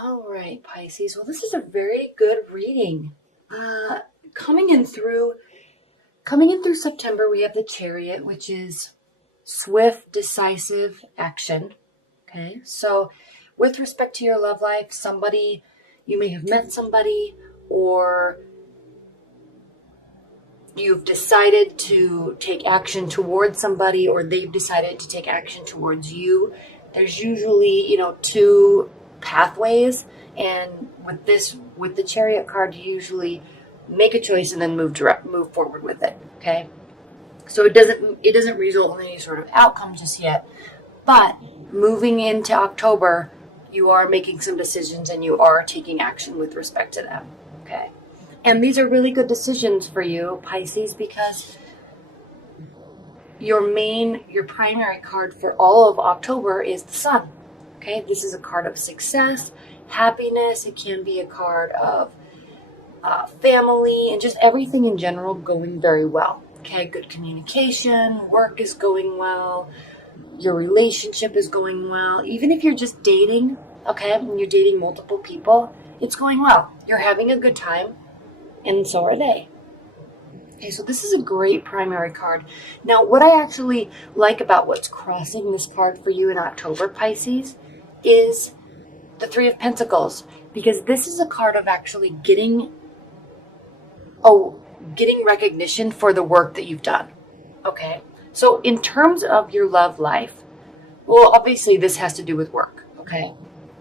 All right, Pisces. Well, this is a very good reading. Coming in through September, we have the Chariot, which is swift, decisive action. Okay, so with respect to your love life, you may have met somebody, or you've decided to take action towards somebody, or they've decided to take action towards you. There's usually, two pathways, and with the Chariot card, you usually make a choice and then move forward with it. Okay, so it doesn't result in any sort of outcome just yet, but moving into October, you are making some decisions and you are taking action with respect to them. Okay, and these are really good decisions for you, Pisces, because your primary card for all of October is the Sun. Okay, this is a card of success, happiness. It can be a card of family, and just everything in general going very well. Okay, good communication, work is going well, your relationship is going well. Even if you're just dating, okay, and you're dating multiple people, it's going well. You're having a good time, and so are they. Okay, so this is a great primary card. Now, what I actually like about what's crossing this card for you in October, Pisces, is the Three of Pentacles, because this is a card of actually getting recognition for the work that you've done. Okay, so in terms of your love life, well, obviously this has to do with work. Okay,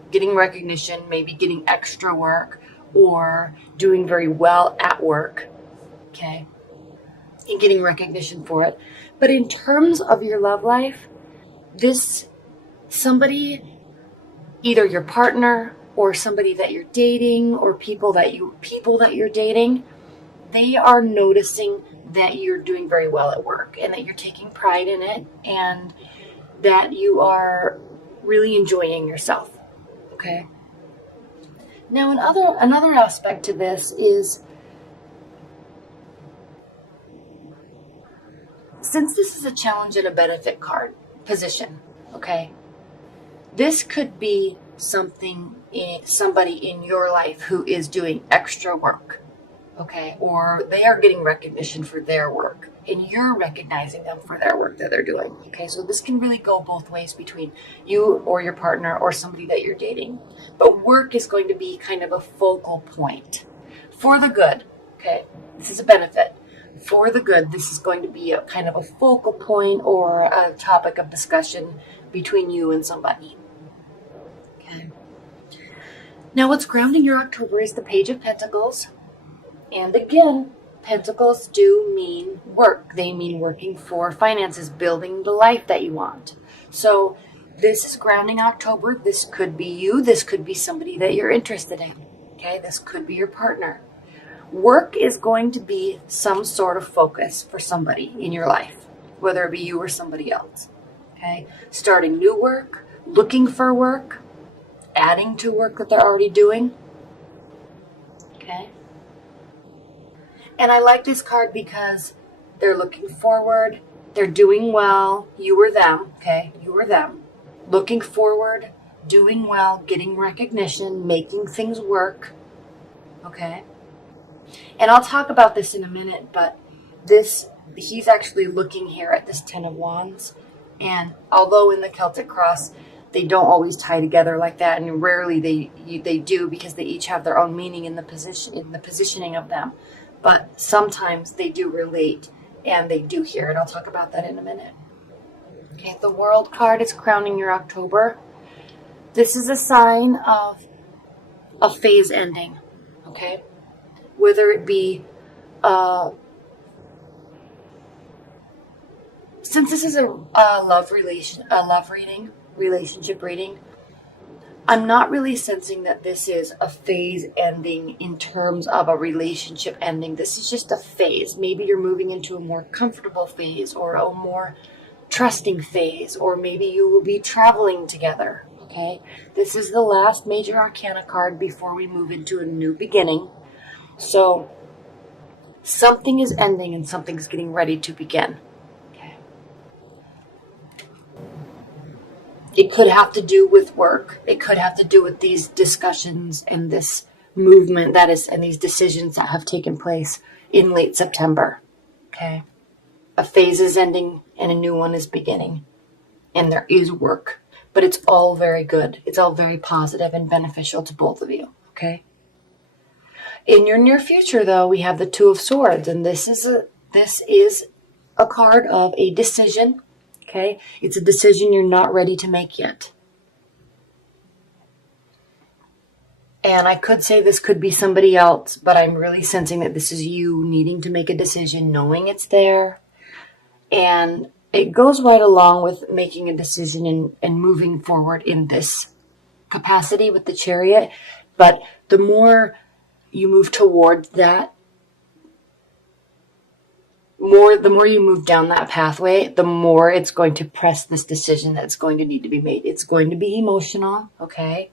getting recognition, maybe getting extra work, or doing very well at work. Okay, and getting recognition for it. But in terms of your love life, somebody, either your partner or somebody that you're dating, or people that you're dating, they are noticing that you're doing very well at work and that you're taking pride in it and that you are really enjoying yourself. Okay. Now, another aspect to this is, since this is a challenge and a benefit card position, okay, this could be somebody in your life who is doing extra work, okay, or they are getting recognition for their work, and you're recognizing them for their work that they're doing. Okay, so this can really go both ways between you or your partner or somebody that you're dating. But work is going to be kind of a focal point for the good. Okay, this is a benefit. For the good, this is going to be a kind of a focal point or a topic of discussion between you and somebody. Okay. Now, what's grounding your October is the Page of Pentacles. And again, Pentacles do mean work. They mean working for finances, building the life that you want. So this is grounding October. This could be you. This could be somebody that you're interested in. Okay, this could be your partner. Work is going to be some sort of focus for somebody in your life, whether it be you or somebody else. Okay, starting new work, looking for work, adding to work that they're already doing. Okay. And I like this card because they're looking forward, they're doing well, you or them, okay, you or them, looking forward, doing well, getting recognition, making things work, okay. And I'll talk about this in a minute, but he's actually looking here at this Ten of Wands, and although in the Celtic cross, they don't always tie together like that, and rarely they do, because they each have their own meaning in the positioning of them. But sometimes they do relate, and they do here, and I'll talk about that in a minute. Okay, the World card is crowning your October. This is a sign of a phase ending, okay? Whether it be, since this is a relationship reading, I'm not really sensing that this is a phase ending in terms of a relationship ending. This is just a phase. Maybe you're moving into a more comfortable phase or a more trusting phase, or maybe you will be traveling together, okay? This is the last major arcana card before we move into a new beginning. So something is ending and something's getting ready to begin. It could have to do with work. It could have to do with these discussions and this movement that is, and these decisions that have taken place in late September. Okay. A phase is ending and a new one is beginning. And there is work, but it's all very good. It's all very positive and beneficial to both of you. Okay. In your near future, though, we have the Two of Swords, and this is a card of a decision. Okay, it's a decision you're not ready to make yet. And I could say this could be somebody else, but I'm really sensing that this is you needing to make a decision, knowing it's there. And it goes right along with making a decision and moving forward in this capacity with the Chariot. But the more you move towards that, the more you move down that pathway, the more it's going to press this decision that's going to need to be made. It's going to be emotional, okay?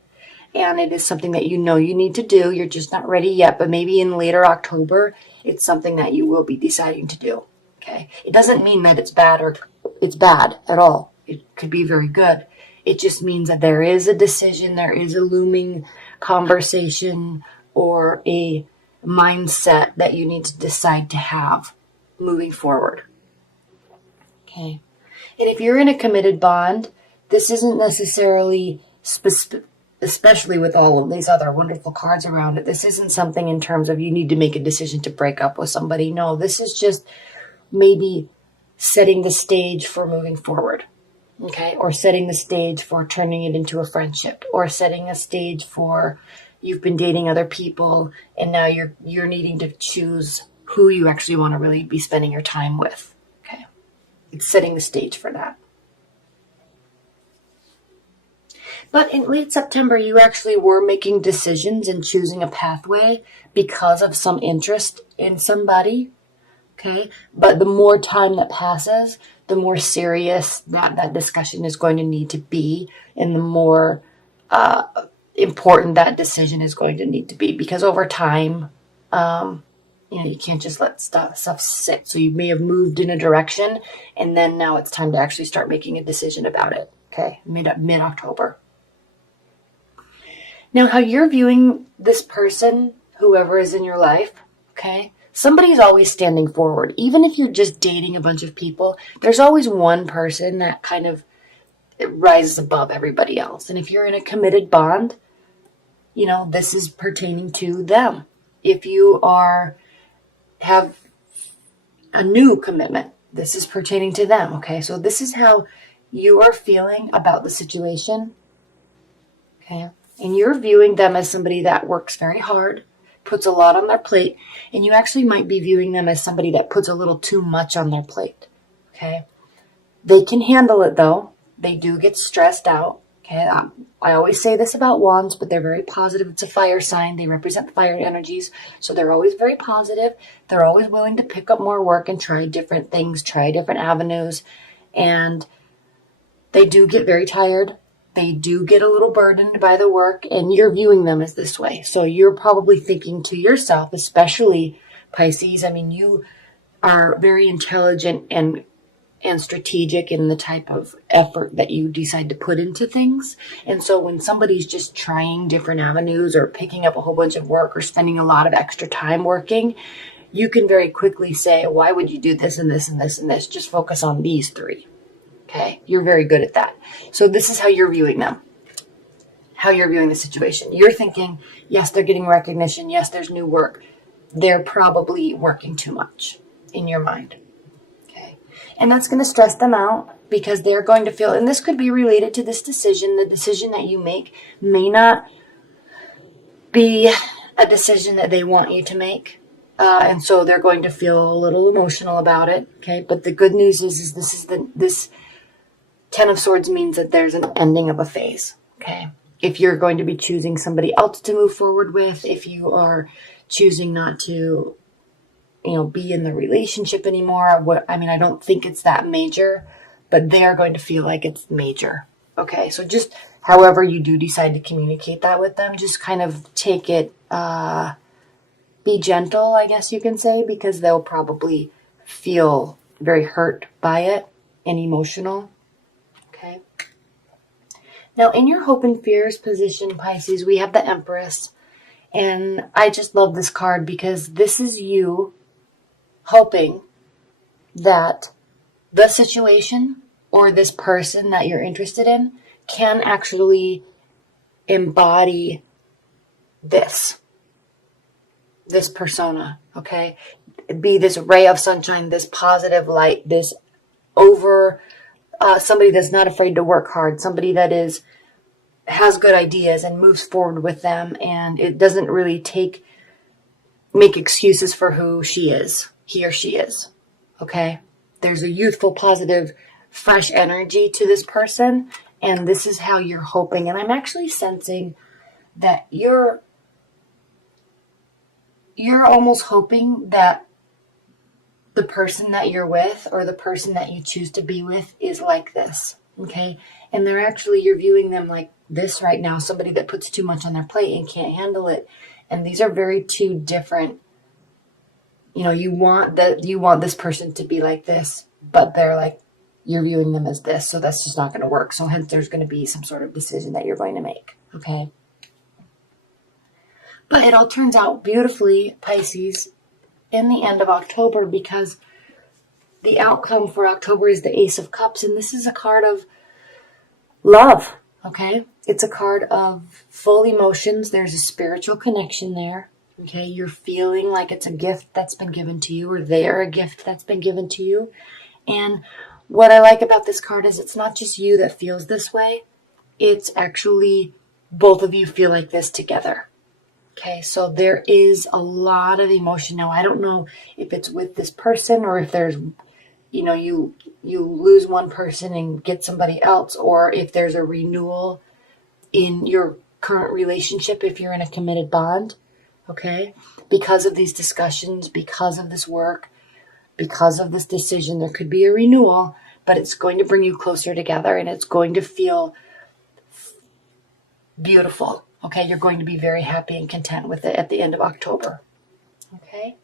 And it is something that you know you need to do. You're just not ready yet, but maybe in later October, it's something that you will be deciding to do, okay? It doesn't mean that it's bad or it's bad at all. It could be very good. It just means that there is a decision, there is a looming conversation or a mindset that you need to decide to have moving forward. Okay. And if you're in a committed bond, this isn't necessarily, especially with all of these other wonderful cards around it, this isn't something in terms of you need to make a decision to break up with somebody. No, this is just maybe setting the stage for moving forward. Okay. Or setting the stage for turning it into a friendship, or setting a stage for you've been dating other people and now you're needing to choose who you actually want to really be spending your time with. Okay. It's setting the stage for that. But in late September, you actually were making decisions and choosing a pathway because of some interest in somebody. Okay. But the more time that passes, the more serious that discussion is going to need to be, and the more important that decision is going to need to be, because over time, you can't just let stuff sit. So you may have moved in a direction, and then now it's time to actually start making a decision about it. Okay, mid-October. Now, how you're viewing this person, whoever is in your life, okay, somebody's always standing forward. Even if you're just dating a bunch of people, there's always one person that kind of rises above everybody else. And if you're in a committed bond, this is pertaining to them. If you have a new commitment, this is pertaining to them. Okay, so this is how you are feeling about the situation. Okay, and you're viewing them as somebody that works very hard, puts a lot on their plate, and you actually might be viewing them as somebody that puts a little too much on their plate. Okay, they can handle it though. They do get stressed out. Okay, I always say this about wands, but they're very positive. It's a fire sign. They represent fire energies. So they're always very positive. They're always willing to pick up more work and try different things, try different avenues. And they do get very tired. They do get a little burdened by the work, and you're viewing them as this way. So you're probably thinking to yourself, especially Pisces, I mean, you are very intelligent and strategic in the type of effort that you decide to put into things. And so when somebody's just trying different avenues or picking up a whole bunch of work or spending a lot of extra time working, you can very quickly say, why would you do this and this and this and this? Just focus on these three. Okay. You're very good at that. So this is how you're viewing them, how you're viewing the situation. You're thinking, yes, they're getting recognition. Yes, there's new work. They're probably working too much in your mind. And that's going to stress them out because they're going to feel, and this could be related to this decision. The decision that you make may not be a decision that they want you to make. And so they're going to feel a little emotional about it. Okay. But the good news is this 10 of Swords means that there's an ending of a phase. Okay. If you're going to be choosing somebody else to move forward with, if you are choosing not to be in the relationship anymore. I don't think it's that major, but they're going to feel like it's major. Okay, so just however you do decide to communicate that with them, just kind of take it, be gentle, I guess you can say, because they'll probably feel very hurt by it and emotional. Okay. Now, in your hope and fears position, Pisces, we have the Empress. And I just love this card because this is you hoping that the situation or this person that you're interested in can actually embody this persona, okay? Be this ray of sunshine, this positive light, this somebody that's not afraid to work hard, somebody that has good ideas and moves forward with them, and it doesn't really make excuses for who he or she is, okay? There's a youthful, positive, fresh energy to this person, and this is how you're hoping. And I'm actually sensing that you're almost hoping that the person that you're with or the person that you choose to be with is like this, okay? And you're viewing them like this right now, somebody that puts too much on their plate and can't handle it. And these are two different, you want this person to be like this, but they're like, you're viewing them as this, so that's just not going to work. So hence there's going to be some sort of decision that you're going to make, okay? But it all turns out beautifully, Pisces, in the end of October, because the outcome for October is the Ace of Cups, and this is a card of love, okay? It's a card of full emotions. There's a spiritual connection there, okay? You're feeling like it's a gift that's been given to you, or they're a gift that's been given to you. And what I like about this card is it's not just you that feels this way. It's actually both of you feel like this together. Okay, so there is a lot of emotion. Now, I don't know if it's with this person or if there's, you lose one person and get somebody else, or if there's a renewal in your current relationship if you're in a committed bond, okay? Because of these discussions, because of this work, because of this decision, there could be a renewal, but it's going to bring you closer together and it's going to feel beautiful. Okay, you're going to be very happy and content with it at the end of October. Okay?